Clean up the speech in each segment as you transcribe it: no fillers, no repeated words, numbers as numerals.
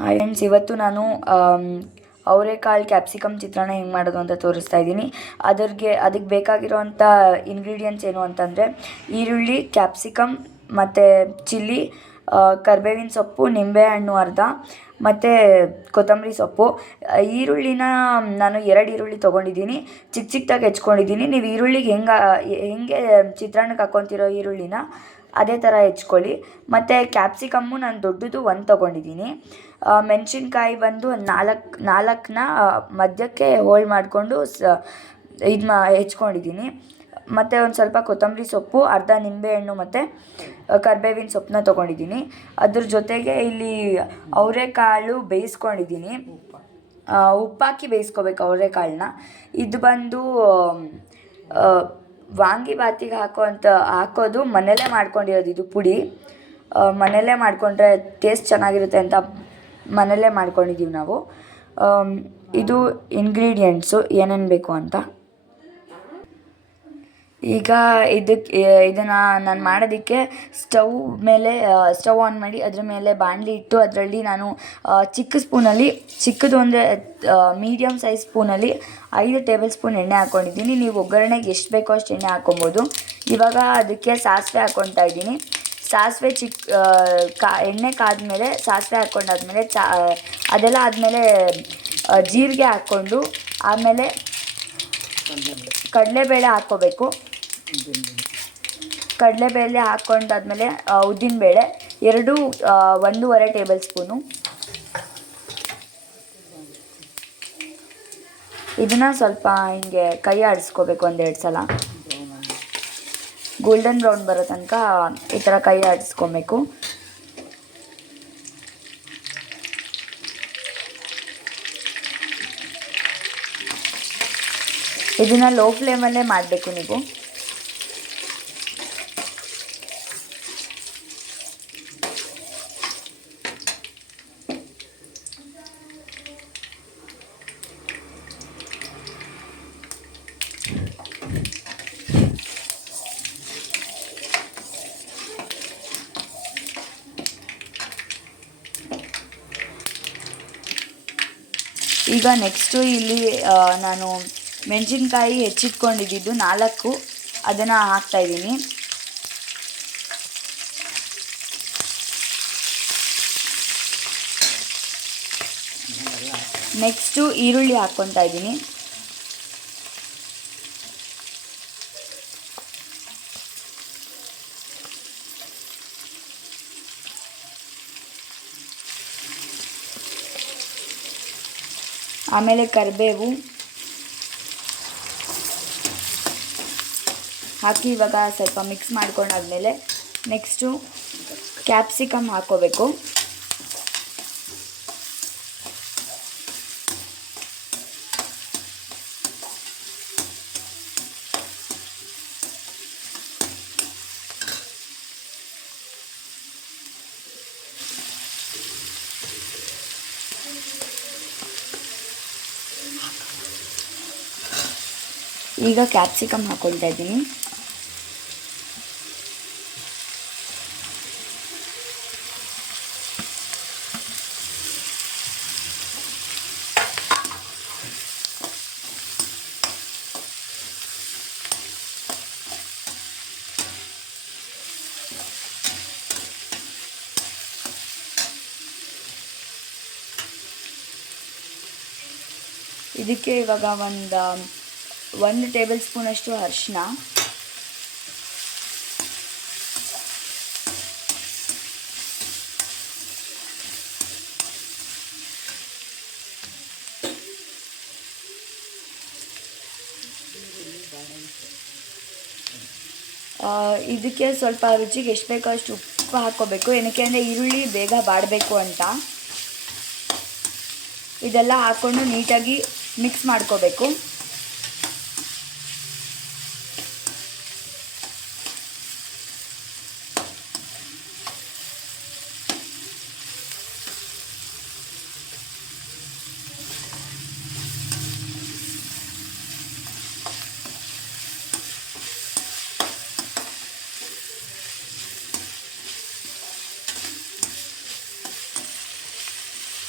Hi friends, ಇವತ್ತು ನಾನು ಅವರೆಕಾಳು ಕ್ಯಾಪ್ಸಿಕಮ್ ಚಿತ್ರಾನ್ನ ಹೆಂಗೆ ಮಾಡೋದು ಅಂತ ತೋರಿಸ್ತಾ ಇದ್ದೀನಿ. ಅದಕ್ಕೆ ಬೇಕಾಗಿರೋವಂಥ ಇಂಗ್ರೀಡಿಯೆಂಟ್ಸ್ ಏನು ಅಂತಂದರೆ ಈರುಳ್ಳಿ, ಕ್ಯಾಪ್ಸಿಕಮ್ ಮತ್ತು ಚಿಲ್ಲಿ, ಕರಿಬೇವಿನ ಸೊಪ್ಪು, ನಿಂಬೆಹಣ್ಣು ಅರ್ಧ ಮತ್ತು ಕೊತ್ತಂಬರಿ ಸೊಪ್ಪು. ಈರುಳ್ಳಿನ ನಾನು 2 ಈರುಳ್ಳಿ ತೊಗೊಂಡಿದ್ದೀನಿ, ಚಿಕ್ಕ ಚಿಕ್ಕದಾಗಿ ಹೆಚ್ಕೊಂಡಿದ್ದೀನಿ. ನೀವು ಈರುಳ್ಳಿಗೆ ಹೆಂಗೆ ಚಿತ್ರಾನ್ನಕ್ಕೆ ಹಾಕ್ಕೊತಿರೋ ಈರುಳ್ಳಿನ ಅದೇ ಥರ ಹೆಚ್ಕೊಳ್ಳಿ. ಮತ್ತು ಕ್ಯಾಪ್ಸಿಕಮ್ಮು ನಾನು ದೊಡ್ಡದು 1 ತೊಗೊಂಡಿದ್ದೀನಿ. ಮೆಣಸಿನ್ಕಾಯಿ ಬಂದು ನಾಲ್ಕನ್ನ ಮಧ್ಯಕ್ಕೆ ಹೋಳು ಮಾಡಿಕೊಂಡು ಹೆಚ್ಕೊಂಡಿದ್ದೀನಿ. ಮತ್ತು ಒಂದು ಸ್ವಲ್ಪ ಕೊತ್ತಂಬರಿ ಸೊಪ್ಪು, ಅರ್ಧ ನಿಂಬೆಹಣ್ಣು ಮತ್ತು ಕರಿಬೇವಿನ ಸೊಪ್ಪನ್ನ ತೊಗೊಂಡಿದ್ದೀನಿ. ಅದ್ರ ಜೊತೆಗೆ ಇಲ್ಲಿ ಅವರೆಕಾಳು ಬೇಯಿಸ್ಕೊಂಡಿದ್ದೀನಿ. ಉಪ್ಪಾಕಿ ಬೇಯಿಸ್ಕೋಬೇಕು ಅವರೆಕಾಳನ್ನ. ಇದು ಬಂದು ವಾಂಗಿಬಾತಿಗೆ ಹಾಕೋದು ಮನೆಯಲ್ಲೇ ಮಾಡ್ಕೊಂಡಿರೋದು. ಇದು ಪುಡಿ ಮನೆಯಲ್ಲೇ ಮಾಡಿಕೊಂಡ್ರೆ ಟೇಸ್ಟ್ ಚೆನ್ನಾಗಿರುತ್ತೆ ಅಂತ ಮನೆಯಲ್ಲೇ ಮಾಡ್ಕೊಂಡಿದ್ದೀವಿ ನಾವು. ಇದು ಇಂಗ್ರೀಡಿಯೆಂಟ್ಸು ಏನೇನು ಬೇಕು ಅಂತ. ಈಗ ಇದನ್ನು ನಾನು ಮಾಡೋದಕ್ಕೆ ಸ್ಟವ್ ಆನ್ ಮಾಡಿ ಅದ್ರ ಮೇಲೆ ಬಾಣಲಿ ಇಟ್ಟು ಅದರಲ್ಲಿ ನಾನು ಚಿಕ್ಕದು ಅಂದರೆ ಮೀಡಿಯಮ್ ಸೈಜ್ ಸ್ಪೂನಲ್ಲಿ 5 ಟೇಬಲ್ ಸ್ಪೂನ್ ಎಣ್ಣೆ ಹಾಕ್ಕೊಂಡಿದ್ದೀನಿ. ನೀವು ಒಗ್ಗರಣೆಗೆ ಎಷ್ಟು ಬೇಕೋ ಅಷ್ಟು ಎಣ್ಣೆ ಹಾಕ್ಕೊಬೋದು. ಇವಾಗ ಅದಕ್ಕೆ ಸಾಸಿವೆ ಹಾಕ್ಕೊತಾ ಇದ್ದೀನಿ. ಸಾಸಿವೆ ಎಣ್ಣೆ ಕಾದ್ಮೇಲೆ ಸಾಸಿವೆ ಹಾಕ್ಕೊಂಡಾದ್ಮೇಲೆ ಅದೆಲ್ಲ ಆದಮೇಲೆ ಜೀರಿಗೆ ಹಾಕ್ಕೊಂಡು ಆಮೇಲೆ ಕಡಲೆಬೇಳೆ ಹಾಕ್ಕೋಬೇಕು. ಕಡಲೆಬೇಳೆ ಹಾಕ್ಕೊಂಡಾದ್ಮೇಲೆ ಉದ್ದಿನಬೇಳೆ 1.5 ಟೇಬಲ್ ಸ್ಪೂನು. ಇದನ್ನು ಸ್ವಲ್ಪ ಹಿಂಗೆ ಕೈ ಆಡಿಸ್ಕೋಬೇಕು 1-2 ಸಲ. ಗೋಲ್ಡನ್ ಬ್ರೌನ್ ಬರೋ ತನಕ ಈ ಥರ ಕೈ ಆಡಿಸ್ಕೊಬೇಕು. ಇದನ್ನು ಲೋ ಫ್ಲೇಮಲ್ಲೇ ಮಾಡಬೇಕು ನೀವು. ಈಗ ನೆಕ್ಸ್ಟು ಇಲ್ಲಿ ನಾನು ಮೆಣಸಿನ್ಕಾಯಿ ಹೆಚ್ಚಿಟ್ಕೊಂಡಿದ್ದು 4 ಅದನ್ನು ಹಾಕ್ತಾಯಿದ್ದೀನಿ. ನೆಕ್ಸ್ಟು ಈರುಳ್ಳಿ ಹಾಕ್ಕೊತಾ ಇದ್ದೀನಿ. ಆಮೇಲೆ ಕರಿಬೇವು ಹಾಕಿ ಇವಾಗ ಸ್ವಲ್ಪ ಮಿಕ್ಸ್ ಮಾಡ್ಕೊಂಡಾದ್ಮೇಲೆ ನೆಕ್ಸ್ಟು ಕ್ಯಾಪ್ಸಿಕಮ್ ಹಾಕ್ಕೋಬೇಕು. ಈಗ ಕ್ಯಾಪ್ಸಿಕಮ್ ಹಾಕ್ಕೊಳ್ತಾ ಇದ್ದೀನಿ. ಇದಕ್ಕೆ ಇವಾಗ 1 ಟೇಬಲ್ ಸ್ಪೂನಷ್ಟು ಅರಿಶಿನ, ಇದಕ್ಕೆ ಸ್ವಲ್ಪ ರುಚಿಗೆ ಎಷ್ಟು ಬೇಕೋ ಅಷ್ಟು ಉಪ್ಪು ಹಾಕ್ಕೋಬೇಕು. ಏನಕ್ಕೆ ಅಂದರೆ ಈರುಳ್ಳಿ ಬೇಗ ಬಾಡಬೇಕು ಅಂತ. ಇದೆಲ್ಲ ಹಾಕ್ಕೊಂಡು ನೀಟಾಗಿ ಮಿಕ್ಸ್ ಮಾಡ್ಕೋಬೇಕು.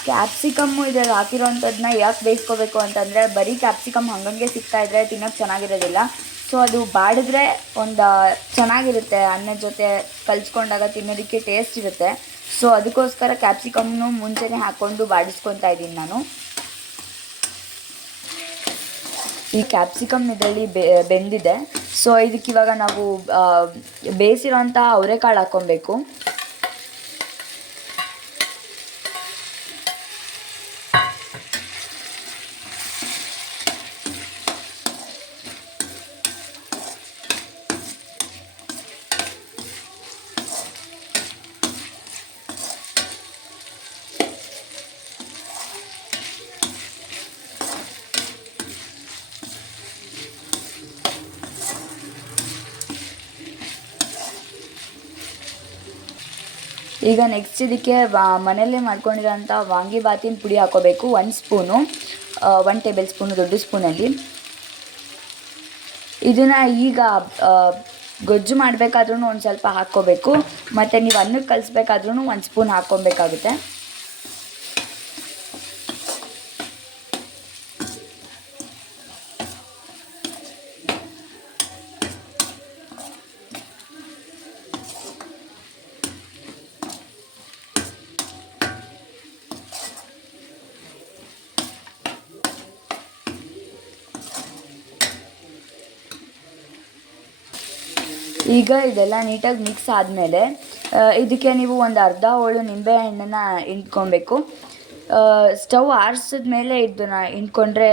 ಕ್ಯಾಪ್ಸಿಕಮ್ಮು ಇದ್ರಲ್ಲಿ ಹಾಕಿರೋವಂಥದ್ದನ್ನ ಯಾಕೆ ಬೇಯಿಸ್ಕೋಬೇಕು ಅಂತಂದರೆ ಬರೀ ಕ್ಯಾಪ್ಸಿಕಮ್ ಹಂಗಂಗೆ ಸಿಗ್ತಾಯಿದ್ರೆ ತಿನ್ನೋಕ್ಕೆ ಚೆನ್ನಾಗಿರೋದಿಲ್ಲ. ಸೊ ಅದು ಬಾಡಿದ್ರೆ ಒಂದು ಚೆನ್ನಾಗಿರುತ್ತೆ, ಅನ್ನದ ಜೊತೆ ಕಲಿಸ್ಕೊಂಡಾಗ ತಿನ್ನೋದಕ್ಕೆ ಟೇಸ್ಟ್ ಇರುತ್ತೆ. ಸೊ ಅದಕ್ಕೋಸ್ಕರ ಕ್ಯಾಪ್ಸಿಕಮ್ನು ಮುಂಚೆನೇ ಹಾಕ್ಕೊಂಡು ಬಾಡಿಸ್ಕೊತಾ ಇದ್ದೀನಿ ನಾನು. ಈ ಕ್ಯಾಪ್ಸಿಕಮ್ ಇದರಲ್ಲಿ ಬೆಂದಿದೆ. ಸೊ ಇದಕ್ಕಿವಾಗ ನಾವು ಬೇಯಿಸಿರೋಂಥ ಅವರೆಕಾಳು ಹಾಕ್ಕೊಬೇಕು. ಈಗ ನೆಕ್ಸ್ಟ್ ಇದಕ್ಕೆ ಮನೆಯಲ್ಲೇ ಮಾಡ್ಕೊಂಡಿರೋಂಥ ವಾಂಗಿಬಾತಿನ ಪುಡಿ ಹಾಕೋಬೇಕು. 1 ಸ್ಪೂನು, 1 ಟೇಬಲ್ ಸ್ಪೂನು ದೊಡ್ಡ ಸ್ಪೂನಲ್ಲಿ. ಇದನ್ನು ಈಗ ಗೊಜ್ಜು ಮಾಡಬೇಕಾದ್ರೂ ಒಂದು ಸ್ವಲ್ಪ ಹಾಕ್ಕೋಬೇಕು, ಮತ್ತು ನೀವು ಅನ್ನಕ್ಕೆ ಕಲಿಸ್ಬೇಕಾದ್ರೂ 1 ಸ್ಪೂನ್ ಹಾಕ್ಕೊಬೇಕಾಗುತ್ತೆ. ಈಗ ಇದೆಲ್ಲ ನೀಟಾಗಿ ಮಿಕ್ಸ್ ಆದಮೇಲೆ ಇದಕ್ಕೆ ನೀವು ಒಂದು ಅರ್ಧ ಹೋಳು ನಿಂಬೆಹಣ್ಣನ್ನು ಹಿಂಡ್ಕೊಬೇಕು. ಸ್ಟವ್ ಆರಿಸಿದ ಮೇಲೆ ಇದನ್ನು ಹಿಂಡ್ಕೊಂಡ್ರೆ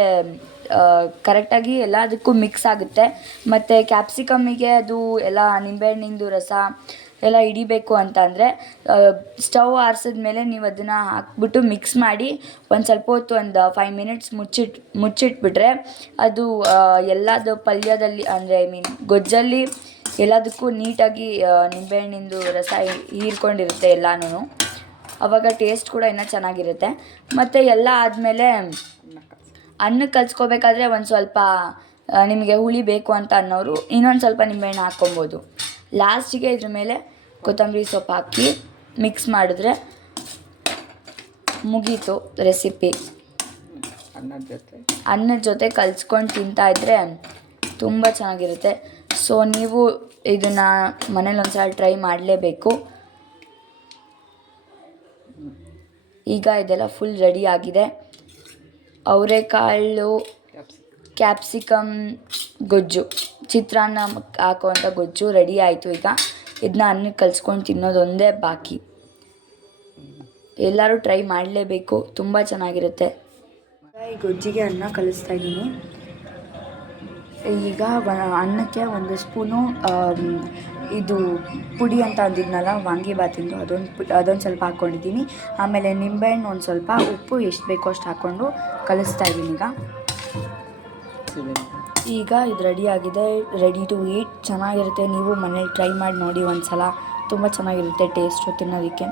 ಕರೆಕ್ಟಾಗಿ ಎಲ್ಲದಕ್ಕೂ ಮಿಕ್ಸ್ ಆಗುತ್ತೆ. ಮತ್ತು ಕ್ಯಾಪ್ಸಿಕಮ್ಮಿಗೆ ಅದು ಎಲ್ಲ ನಿಂಬೆಹಣ್ಣಿಂದು ರಸ ಎಲ್ಲ ಹಿಡಿಬೇಕು ಅಂತಂದರೆ ಸ್ಟವ್ ಆರಿಸಿದ ಮೇಲೆ ನೀವು ಅದನ್ನು ಹಾಕ್ಬಿಟ್ಟು ಮಿಕ್ಸ್ ಮಾಡಿ ಒಂದು ಸ್ವಲ್ಪ ಹೊತ್ತು ಒಂದು 5 ಮಿನಿಟ್ಸ್ ಮುಚ್ಚಿಟ್ಬಿಟ್ರೆ ಅದು ಎಲ್ಲದು ಪಲ್ಯದಲ್ಲಿ ಅಂದರೆ ಗೊಜ್ಜಲ್ಲಿ ಎಲ್ಲದಕ್ಕೂ ನೀಟಾಗಿ ನಿಂಬೆಹಣ್ಣಿಂದು ರಸ ಹೀರ್ಕೊಂಡಿರುತ್ತೆ ಎಲ್ಲನೂ. ಆವಾಗ ಟೇಸ್ಟ್ ಕೂಡ ಇನ್ನೂ ಚೆನ್ನಾಗಿರುತ್ತೆ. ಮತ್ತು ಎಲ್ಲ ಆದಮೇಲೆ ಅನ್ನಕ್ಕೆ ಕಲಿಸ್ಕೋಬೇಕಾದ್ರೆ ಒಂದು ಸ್ವಲ್ಪ ನಿಮಗೆ ಹುಳಿ ಬೇಕು ಅಂತ ಅನ್ನೋರು ಇನ್ನೊಂದು ಸ್ವಲ್ಪ ನಿಂಬೆಹಣ್ಣು ಹಾಕ್ಕೊಬೋದು. ಲಾಸ್ಟಿಗೆ ಇದ್ರ ಮೇಲೆ ಕೊತ್ತಂಬರಿ ಸೊಪ್ಪು ಹಾಕಿ ಮಿಕ್ಸ್ ಮಾಡಿದ್ರೆ ಮುಗೀತು ರೆಸಿಪಿ. ಅನ್ನದ ಜೊತೆ ಕಲಿಸ್ಕೊಂಡು ತಿಂತಾಯಿದ್ರೆ ತುಂಬ ಚೆನ್ನಾಗಿರುತ್ತೆ. ಸೊ ನೀವು ಇದನ್ನು ಮನೇಲಿ ಒಂದು ಸಲ ಟ್ರೈ ಮಾಡಲೇಬೇಕು. ಈಗ ಇದೆಲ್ಲ ಫುಲ್ ರೆಡಿ ಆಗಿದೆ. ಅವರೆಕಾಳು ಕ್ಯಾಪ್ಸಿಕಮ್ ಗೊಜ್ಜು, ಚಿತ್ರಾನ್ನ ಹಾಕುವಂಥ ಗೊಜ್ಜು ರೆಡಿ ಆಯಿತು. ಈಗ ಇದನ್ನ ಅನ್ನಕ್ಕೆ ಕಲಿಸ್ಕೊಂಡು ತಿನ್ನೋದೊಂದೇ ಬಾಕಿ. ಎಲ್ಲರೂ ಟ್ರೈ ಮಾಡಲೇಬೇಕು, ತುಂಬ ಚೆನ್ನಾಗಿರುತ್ತೆ. ಈ ಗೊಜ್ಜಿಗೆ ಅನ್ನ ಕಲಿಸ್ತಾ ಇದ್ದೀನಿ. ಈಗ ಅನ್ನಕ್ಕೆ 1 ಸ್ಪೂನು ಇದು ಪುಡಿ ಅಂತ ಅಂದಿದ್ನಲ್ಲ ವಾಂಗಿಬಾತಿಂದು, ಅದೊಂದು ಸ್ವಲ್ಪ ಹಾಕ್ಕೊಂಡಿದ್ದೀನಿ. ಆಮೇಲೆ ನಿಂಬೆಹಣ್ಣು ಒಂದು ಸ್ವಲ್ಪ, ಉಪ್ಪು ಎಷ್ಟು ಬೇಕೋ ಅಷ್ಟು ಹಾಕ್ಕೊಂಡು ಕಲಿಸ್ತಾ ಇದ್ದೀನಿ. ಈಗ ಇದು ರೆಡಿಯಾಗಿದೆ, ರೆಡಿ ಟು ಈಟ್. ಚೆನ್ನಾಗಿರುತ್ತೆ, ನೀವು ಮನೇಲಿ ಟ್ರೈ ಮಾಡಿ ನೋಡಿ ಒಂದು ಸಲ. ತುಂಬ ಚೆನ್ನಾಗಿರುತ್ತೆ ಟೇಸ್ಟು ತಿನ್ನೋದಕ್ಕೆ.